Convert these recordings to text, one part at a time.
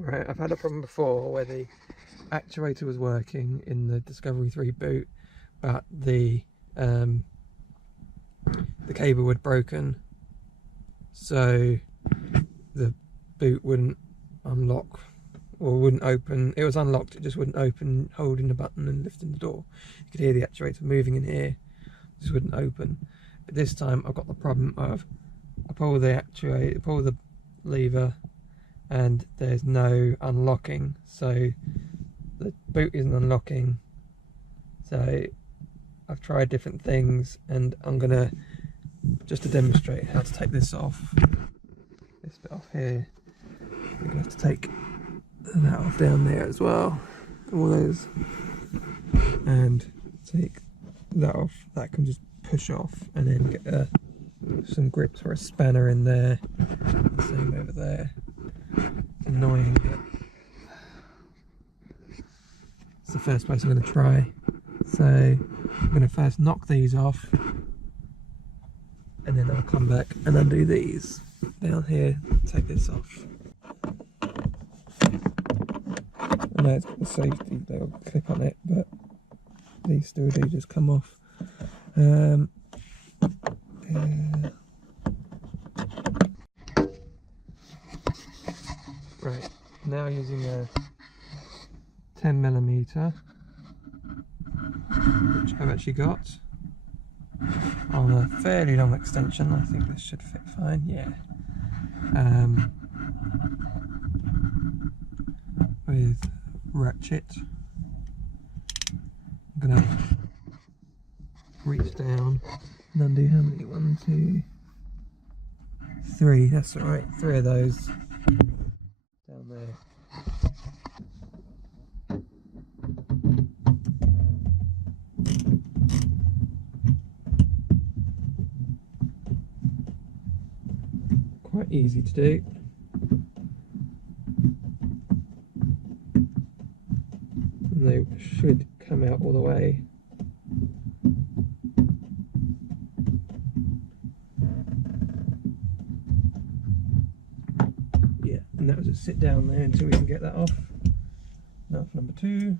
Right, I've had a problem before where the actuator was working in the Discovery 3 boot, but the cable had broken, so the boot wouldn't unlock or wouldn't open. It was unlocked, it just wouldn't open, holding the button and lifting the door. You could hear the actuator moving in here, it just wouldn't open. But this time I've got the problem of I pull the actuator, pull the lever, and there's no unlocking, so the boot isn't unlocking. So I've tried different things, and I'm gonna, just to demonstrate how to take this off, this bit off here, we're gonna have to take that off down there as well, all those, and take that off. That can just push off, and then get some grips or a spanner in there, same over there. Annoying, but it's the first place I'm going to try. So I'm going to first knock these off, and then I'll come back and undo these down here, take this off. I know it's got the safety little clip on it, but these still do just come off. Right, now using a 10mm, which I've actually got on a fairly long extension. I think this should fit fine, yeah. With ratchet, I'm gonna reach down and undo how many? 1, 2, 3. That's alright, 3 of those down there. Quite easy to do. And they should come out all the way. Yeah, and that will just sit down there until we can get that off. Now for number 2.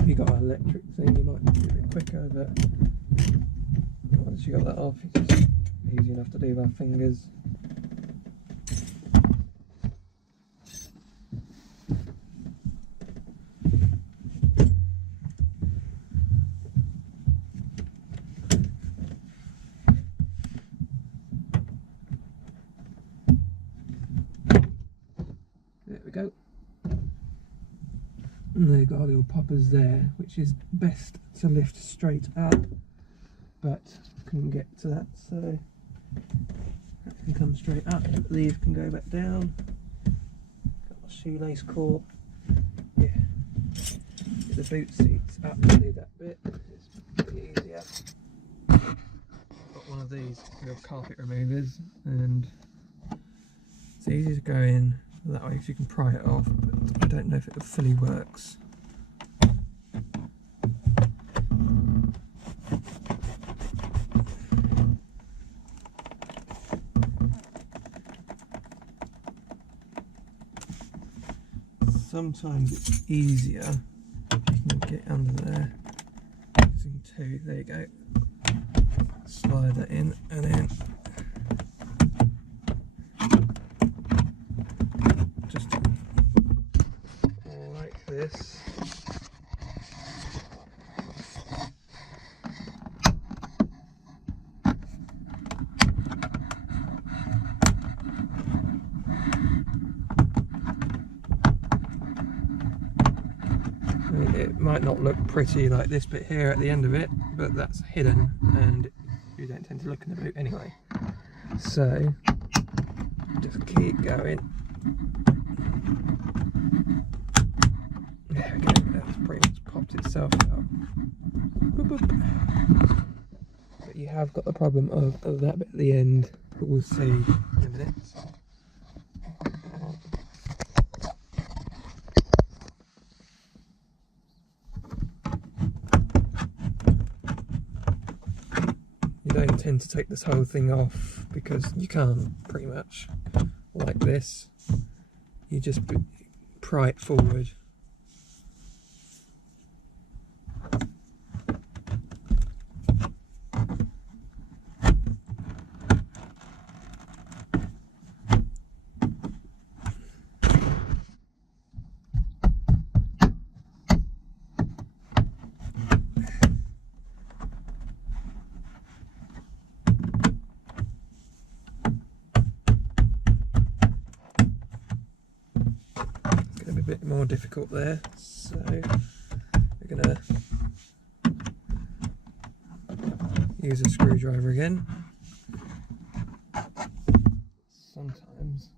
If you got an electric thing, you might be a bit quicker, but once you got that off, it's just easy enough to do with our fingers. There we go. And they've got our little poppers there, which is best to lift straight up, but couldn't get to that, so that can come straight up. These can go back down. Got my shoelace caught. Yeah, get the boot seats up to do that bit. It's pretty easier. Got one of these little carpet removers, and it's easy to go in that way if you can pry it off, but I don't know if it fully works. Sometimes it's easier if you can get under there using 2. There you go. Slide that in, and then just like this. It might not look pretty like this bit here at the end of it, but that's hidden and you don't tend to look in the boot anyway. So just keep going. There we go, that's pretty much popped itself out. Boop, boop. But you have got the problem of that bit at the end, but we'll see in a minute. You don't intend to take this whole thing off because you can't, pretty much. like this. You just pry it forward. A bit more difficult there, so we're going to use a screwdriver again. Sometimes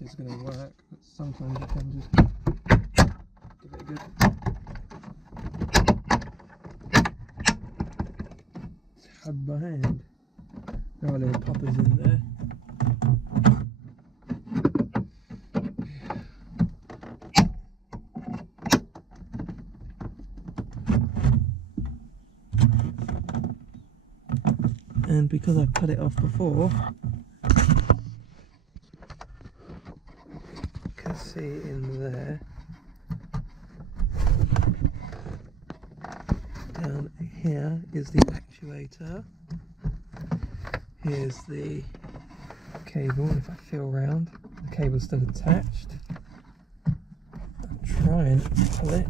it's going to work, but sometimes you can just give it a good tug by hand. Now a little poppers in there. And because I cut it off before, see in there, down here is the actuator, here's the cable, and if I feel round, the cable's still attached. I'll try and pull it.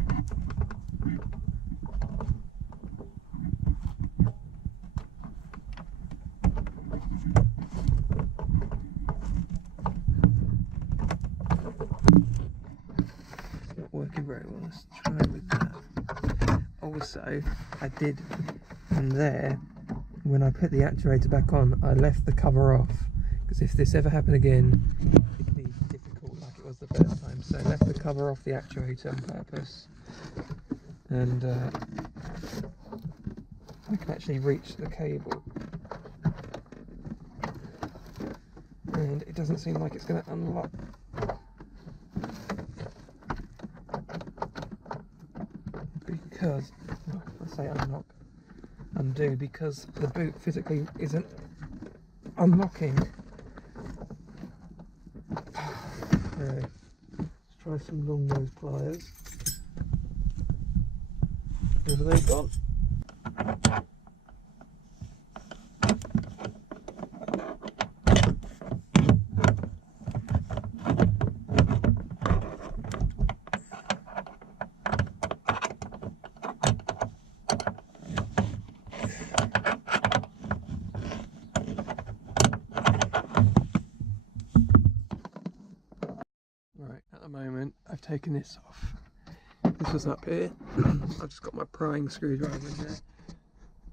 Working very well. Let's try with that. Also, I did from there, when I put the actuator back on, I left the cover off, because if this ever happened again, it'd be difficult like it was the first time. So I left the cover off the actuator on purpose, and I can actually reach the cable, and it doesn't seem like it's going to unlock. Because, well, I say unlock, undo, because the boot physically isn't unlocking. Right. Let's try some long nose pliers. Where have they gone? Moment I've taken this off. This was up here. I've just got my prying screwdriver in there.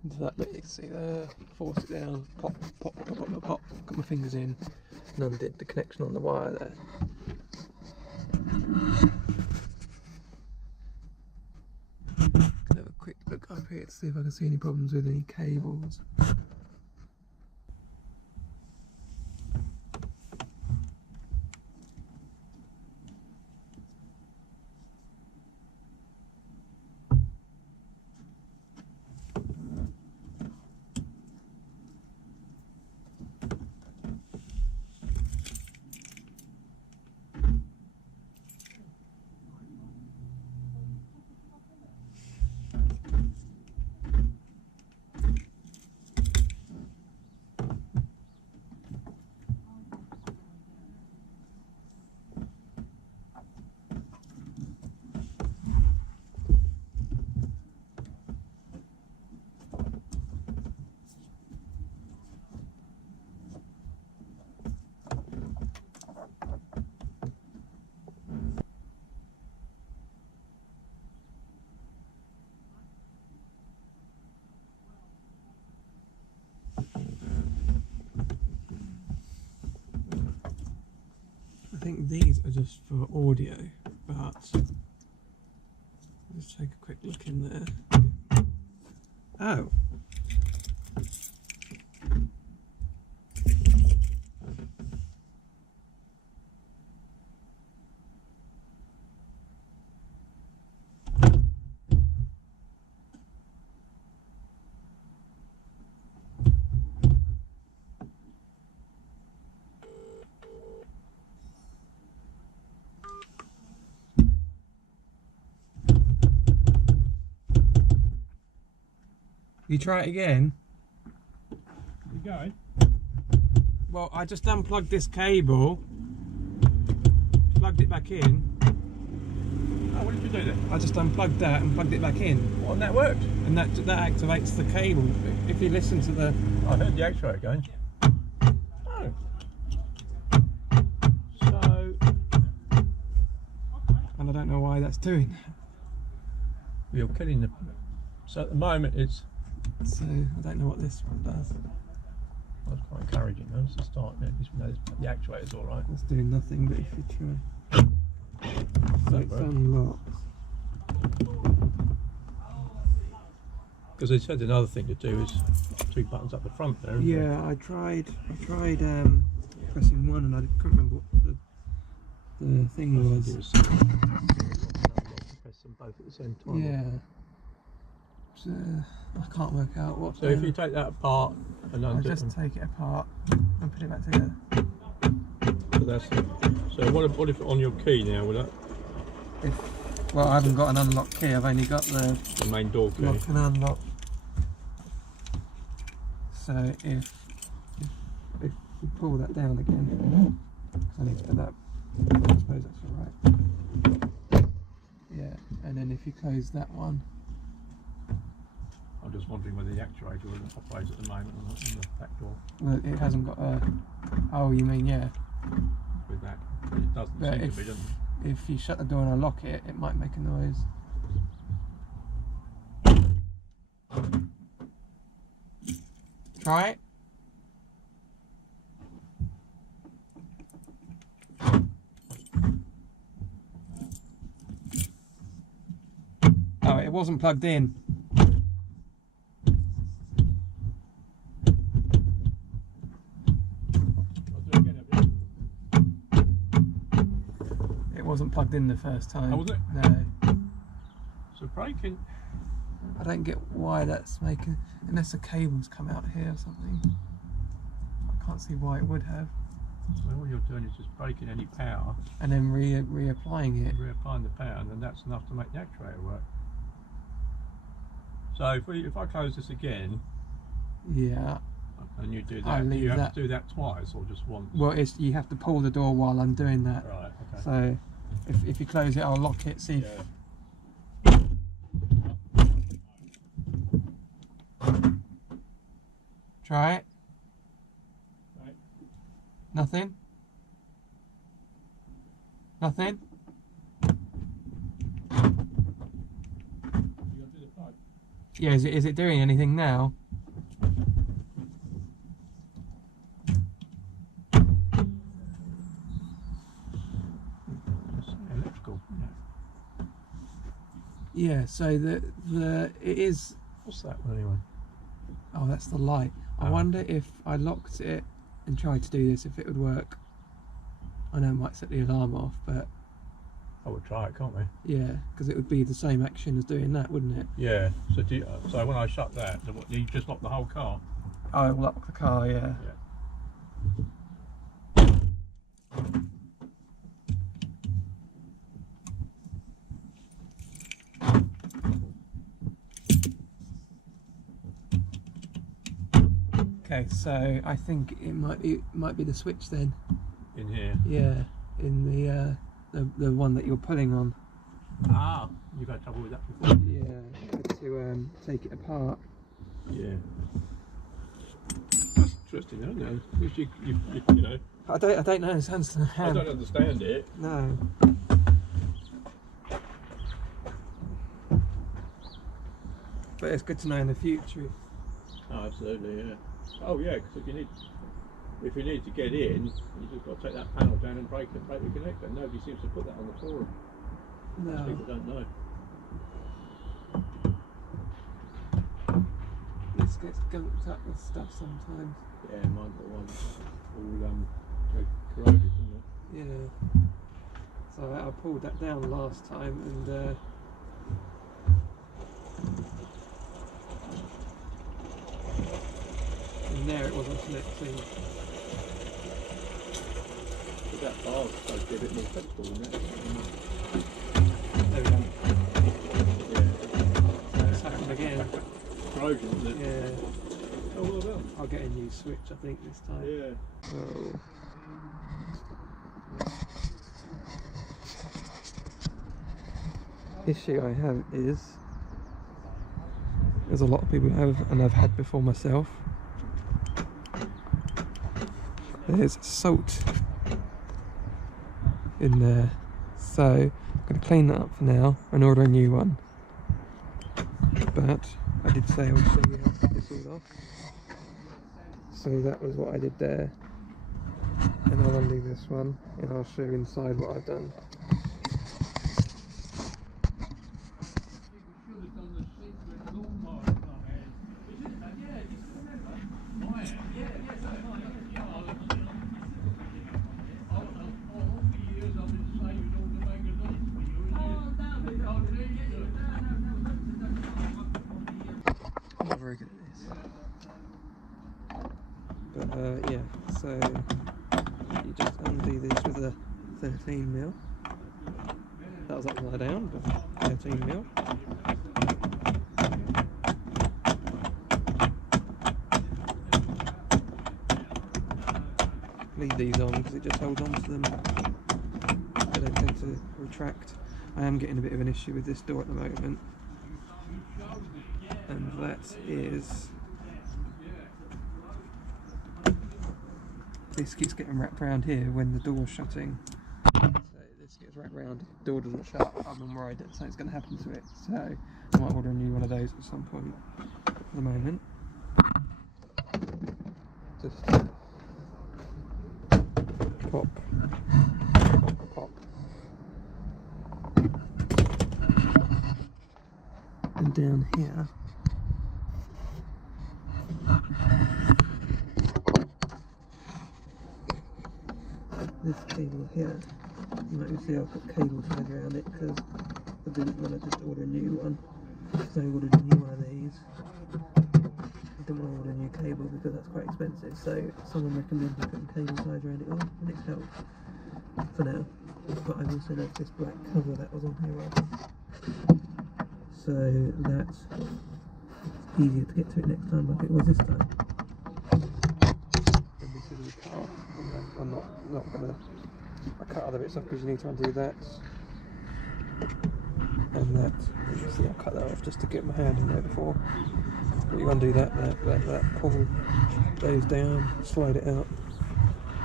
Into that bit you can see there. Force it down. Pop, pop, pop, pop, pop, pop. Got my fingers in and undid the connection on the wire there. Gonna have a quick look up here to see if I can see any problems with any cables. think these are just for audio, but let's take a quick look in there. Oh. You try it again? You going? Well, I just unplugged this cable, plugged it back in. Oh, what did you do then? I just unplugged that and plugged it back in. What, and that worked? And that activates the cable. If you listen to the... I heard the actuator going. Oh. So... And I don't know why that's doing. You're killing the... So at the moment it's... So, I don't know what this one does. That's quite encouraging though. It's a start. At least we know the actuator's alright. It's doing nothing, but if you try... So it's unlocked. Because they said another thing to do is 2 buttons up the front there. Yeah, I tried pressing one and I couldn't remember what the thing was. It was press them both at the same time. Yeah. So, I can't work out what. So if you take that apart and I'll undo just them. take it apart and put it back together. So that's it. So what if on your key now with that? Well, I haven't got an unlock key. I've only got the Main door key. lock and unlock. So if you pull that down again, I need to put that. I suppose that's all right. Yeah, and then if you close that one. I'm just wondering whether the actuator will operate at the moment on the back door. Well, it hasn't got a. Oh, you mean yeah? With that, it doesn't But seem to be, doesn't it? if you shut the door and unlock it, it might make a noise. Try it. Oh, it wasn't plugged in. Wasn't plugged in the first time. Oh, was it? No. So braking. I don't get why that's making, unless the cable's come out here or something. I can't see why it would have. So all you're doing is just breaking any power. And then reapplying it. Reapplying the power, and then that's enough to make the actuator work. So if I close this again. Yeah. And you do that. I leave you have that. to do that twice or just once? Well, you have to pull the door while I'm doing that. Right. Okay. So if you close it, I'll lock it. See. Yeah. Try it. Right. Nothing. Nothing. You got to do the plug. Yeah. Is it doing anything now? Electrical. Yeah. So it is. What's that one anyway? Oh, that's the light. I Oh. wonder if I locked it and tried to do this, if it would work. I know it might set the alarm off, but Oh, we'll try it, can't we? yeah, because it would be the same action as doing that, wouldn't it? Yeah. So so when I shut that, you just lock the whole car. I will lock the car, yeah. Okay, so I think it might be the switch then. In here. Yeah, in the one that you're pulling on. Ah, you've had trouble with that before. Yeah, to take it apart. Yeah. That's interesting, isn't it? You know. I don't know. It sounds. I don't understand it. No. But it's good to know in the future. Oh, absolutely, yeah. Oh, yeah, because if you need If you need to get in, you just got to take that panel down and break the connector. Nobody seems to put that on the forum. No. People don't know. This gets gunked up with stuff sometimes. Yeah, mine got one all corroded, didn't it? Yeah. So I pulled that down last time and there it wasn't connecting. But that bar's supposed to be a bit more flexible than that. There we go. Yeah. So it's happened again. Corrosion, isn't it? Yeah. Oh, well done. I'll get a new switch, I think, this time. Yeah. Oh. Issue I have is, as a lot of people have, and I've had before myself, there's salt in there. So I'm going to clean that up for now and order a new one. But I did say I would show you how to take this all off. So that was what I did there. And I'll undo this one and I'll show you inside what I've done. I'm not very good at this. But yeah, so you just undo this with a 13mm. That was upside down, but 13mm. Leave these on because it just holds on to them. They don't tend to retract. I am getting a bit of an issue with this door at the moment, and that is this keeps getting wrapped around here when the door's shutting. So this gets wrapped around, the door doesn't shut, I'm worried that something's going to happen to it. So I might order a new one of those at some point. At the moment, just pop, pop, pop. And down here, this cable here, you might see I've got cable tied around it because I didn't want to just order a new one. So I ordered a new one of these. I didn't want to order a new cable because that's quite expensive. So someone recommended putting cable ties around it all, and it's helped for now. But I've also left this black cover that was on here on. So that's easier to get to it next time like it was this time. And this is the car. I'm not going to cut other bits off because you need to undo that. And that, you can see I cut that off just to get my hand in there before. But you undo that, pull those down, slide it out,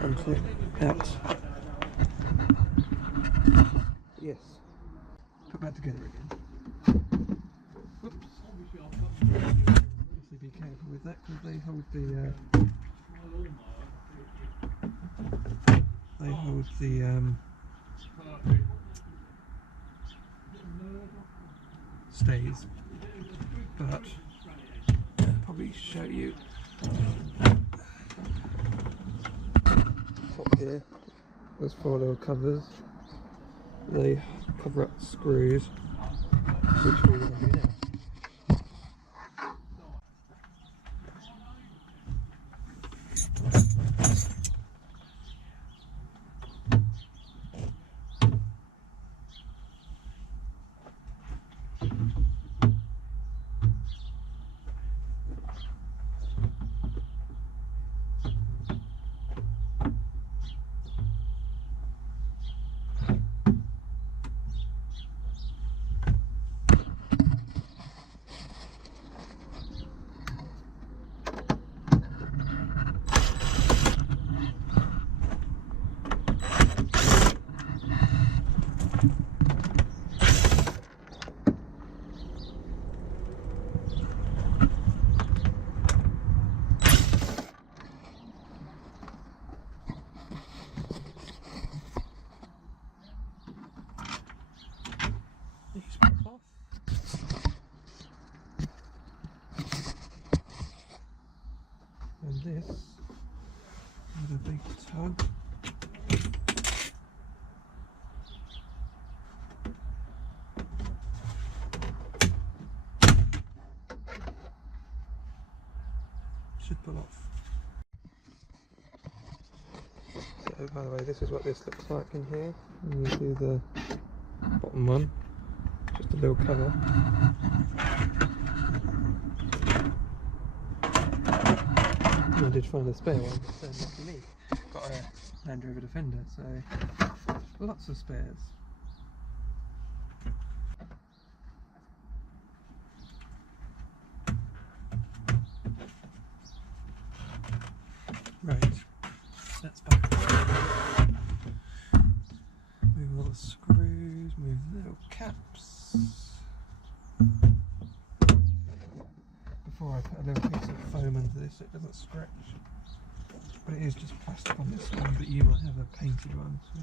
and clip out. Yes. Put that together again. Whoops. Obviously be careful with that because they hold the stays, but I'll probably show you top here. There's 4 little covers. They cover up screws, which we're going to do now. pull off. So by the way, this is what this looks like in here. And you do the bottom one, just a little cover. And I did find a spare one, so lucky me. Got a Land Rover Defender, so lots of spares. Right, that's back. Move all the screws, move the little caps. Before I put a little piece of foam under this so it doesn't scratch. But it is just plastic on this one, but you might have a painted one. So.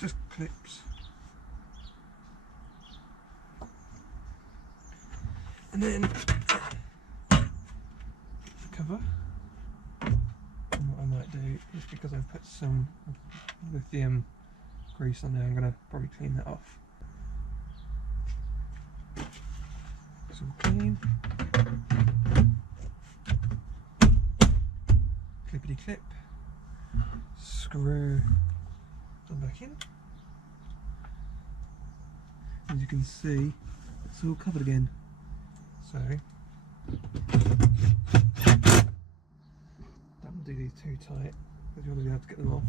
Just clips. And then the cover. And what I might do is, because I've put some lithium grease on there, I'm going to probably clean that off. Some clean. Clippity clip. Screw them back in. As you can see, it's all covered again. So don't do these too tight because you want to be able to get them off.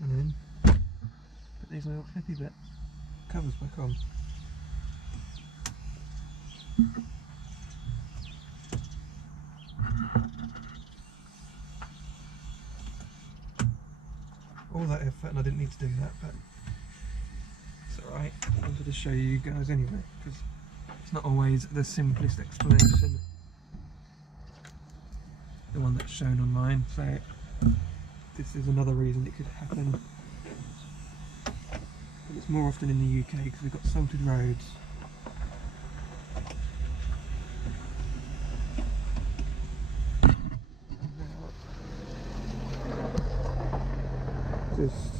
And then put these little clippy bit covers back on. All that effort, and I didn't need to do that, but it's alright. I wanted to show you guys anyway, because it's not always the simplest explanation, the one that's shown online, so this is another reason it could happen. But it's more often in the UK because we've got salted roads. Just,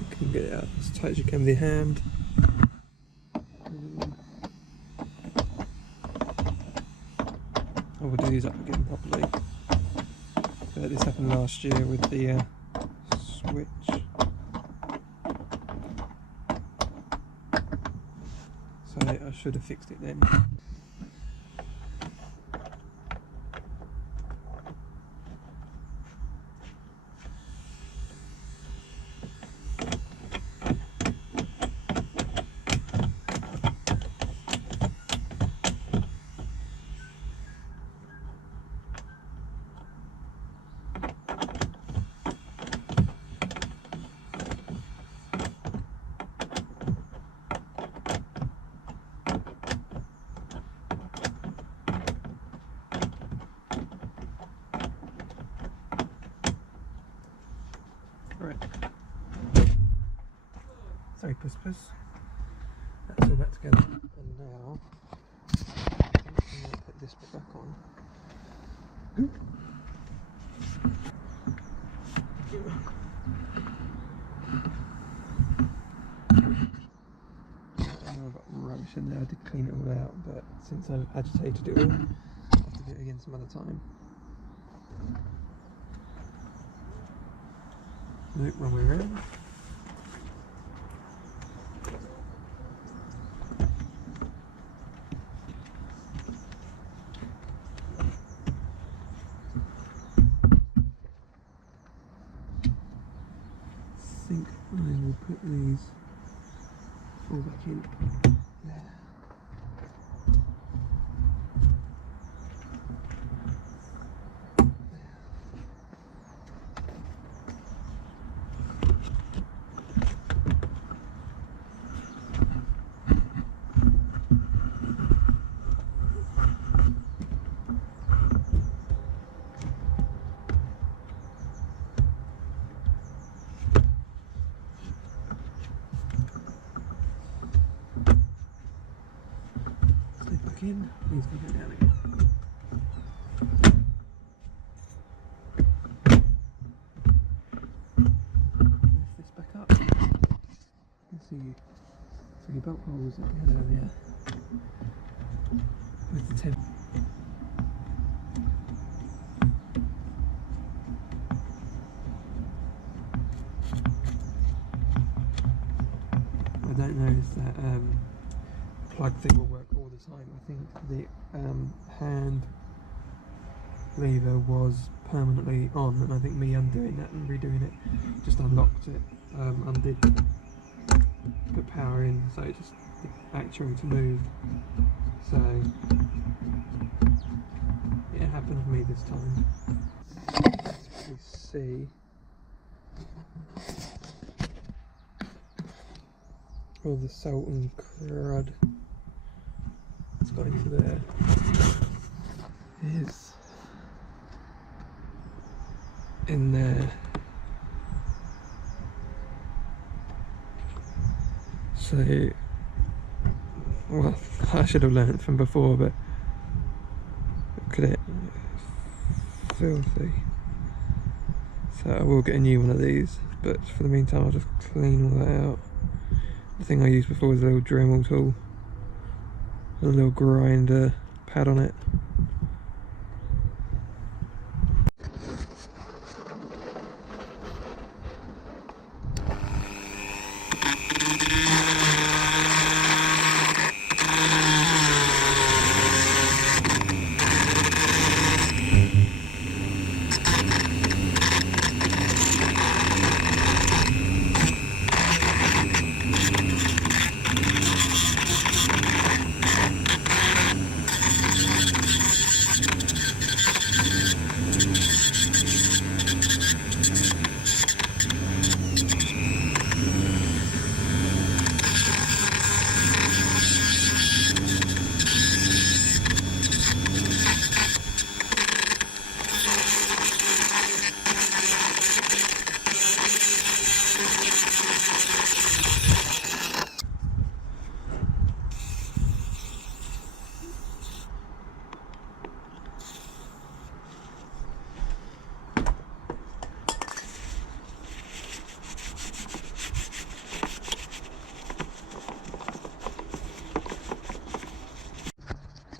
you can get it out as tight as you can with your hand. I will do these up again properly. This happened last year with the switch. So I should have fixed it then. Right. Sorry, puss puss. That's all back together. And now I'm going to put this bit back on. I know I've got rubbish in there. I did clean it all out, but since I've agitated it all, I'll have to do it again some other time. Nope, wrong way around. I think I will put these all back in there. in. He's going to go down again. Lift this back up. You can see 3 bolt holes that we had earlier with the tip. I don't know if that plug thing will work all the time. I think the hand lever was permanently on, and I think me undoing that and redoing it just unlocked it, undid, put power in, so it just the actuator moved. So it happened to me this time. Let's see. All the salt and crud that's got into there is in there. So, well, I should have learnt from before, but look at it, it's filthy. So I will get a new one of these, but for the meantime I'll just clean all that out. The thing I used before was a little Dremel tool with a little grinder pad on it.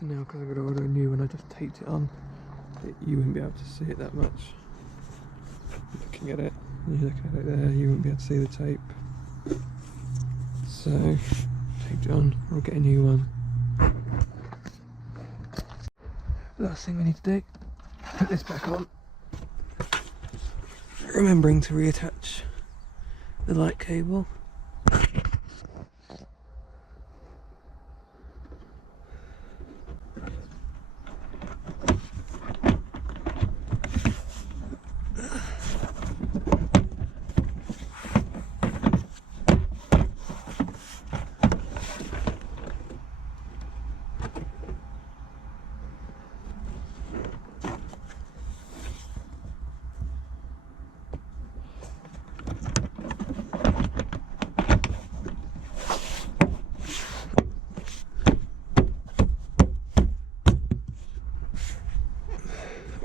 Now, because I've got to order a new one, I just taped it on. You wouldn't be able to see it that much. Looking at it, you're looking at it there, you wouldn't be able to see the tape. So, taped it on, I'll get a new one. Last thing we need to do, put this back on. Remembering to reattach the light cable.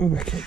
Oh, wicked.